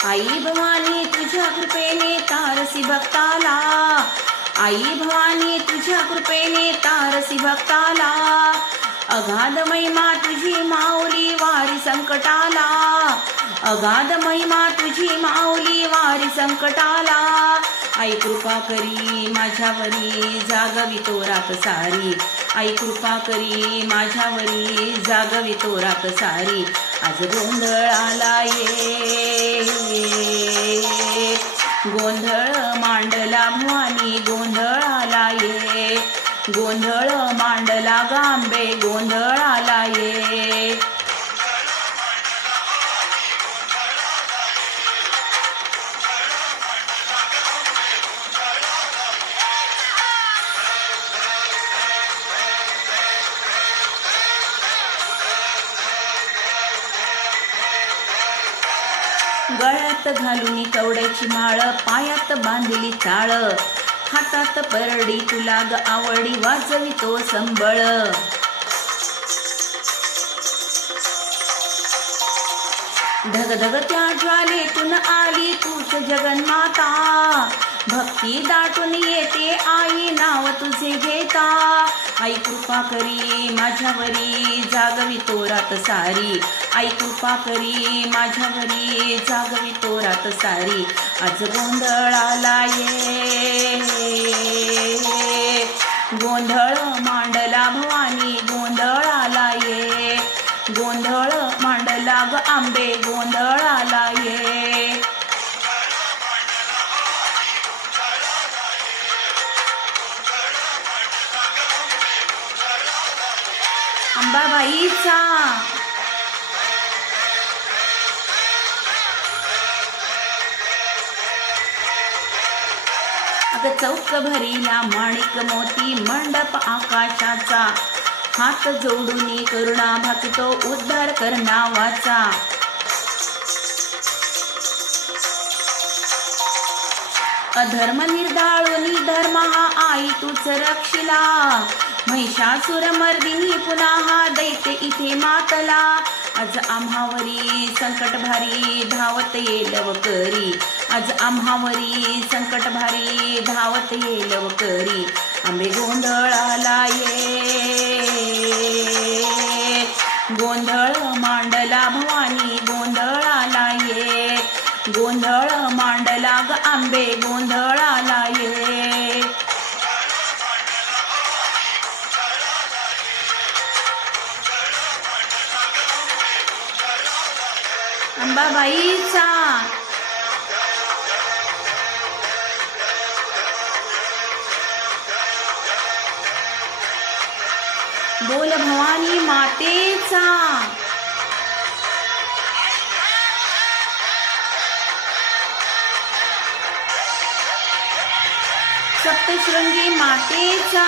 आई भवानी तुझ्या कृपेने तारसी भक्ताला, आई भवानी तुझ्या कृपेने तारसी भक्ताला, अगाध महिमा तुझी माऊली वारी संकटाला, अगाध महिमा तुझी माऊली वारी संकटाला, आई कृपा करी माझ्यावरी जागवी तो रात सारी, आई कृपा करी माझ्यावरी जागवी तो रात सारी, आज गोंधळाला ये, गोंधळ मांडला भवानी गोंधळाला ये, गोंधळ मांडला गांबे गोंधळाला ये. गळ्यात घालून कवड्याची माळ, पायात बांधली चाळ, हातात परडी तुला ग आवडी वाजवी तो संबळ, धगधगत्या ज्वालेतून आली तूच जगन्माता, भक्ती दाटून येते आई नाव तुझे घेता, आई कृपा करी माझ्यावरी जागवी तो रात सारी, आई कृपा करी माझ्यावरी जागवी तो रात सारी, आज गोंधळाला ये, गोंधळ मांडला भवानी गोंधळाला ये, गोंधळ मांडला ग आंबे गोंधळाला ये. अंबाबाईचा अग चौक भरीला माणिक मोती मंडप आकाशाचा, हात जोडून करुणा भाकितो उद्धार कर नावाचा, अधर्म निर्दाळून धर्म हा आई तूच रक्षिला, महिषासुर मर्दिनी पुन्हा हा दैत्य इथे मातला, आज आम्हावरी संकट भारी धावत येईल करी, आज आम्हावरी संकट भारी धावत येईल करी, आंबे गोंधळाला ये, गोंधळ मांडला भवानी गोंधळाला ये, गोंधळ मांडला ग आंबे गोंधळाला ये. अंबाबाईचा बोल भवानी मातेचा, सप्तशृंगी मातेचा.